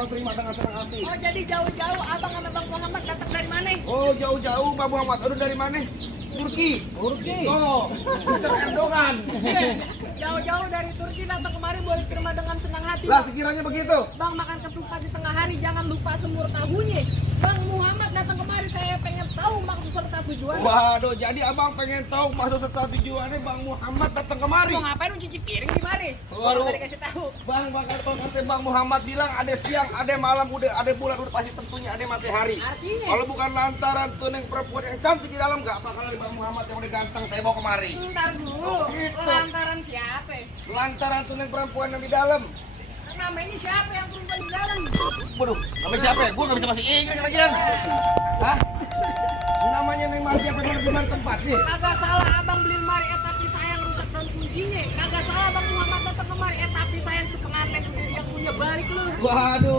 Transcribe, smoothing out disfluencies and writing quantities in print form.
kau terima dengan senang hati. Oh jadi jauh-jauh abang sama Bang Muhammad datang dari mana? Oh jauh-jauh Bang Muhammad, aduh dari mana? Turki. Oh, Mr. Erdogan. Jauh-jauh dari Turki datang kemari boleh terima dengan senang hati. Lah Bang. sekiranya begitu. Bang makan ketupat di tengah hari jangan lupa semur tahunya. Bang Muhammad datang kemari saya pengen tahu maksud serta tujuan. Waduh, jadi abang pengen tahu maksud serta tujuannya Bang Muhammad datang kemari. Mau ngapain lu cuci piring di mari? Waduh. Nggak dikasih tahu. Bang, kata Bang Muhammad bilang ada siang, ada malam, udah ada bulan, udah pasti tentunya ada matahari. Artinya? Kalau bukan lantaran tuh neng perempuan yang cantik di dalam, gak bakal ada Bang Muhammad yang udah ganteng saya bawa kemari. Ntar dulu. Oh, gitu. Lantaran siapa? Lantaran tuh neng perempuan yang di dalam. Namanya siapa yang perempuan di dalam? Waduh, namanya siapa ya? Gue gak bisa masih ingat lagi kan? Hah? Namanya Neng Mardi apa di mana tempatnya? Kagak salah abang beli mari tapi sayang rusak dan kuncinya. Kagak salah Bang Muhammad datang kemari tapi sayang tuh pengantin udah dia punya balik lu. Waduh.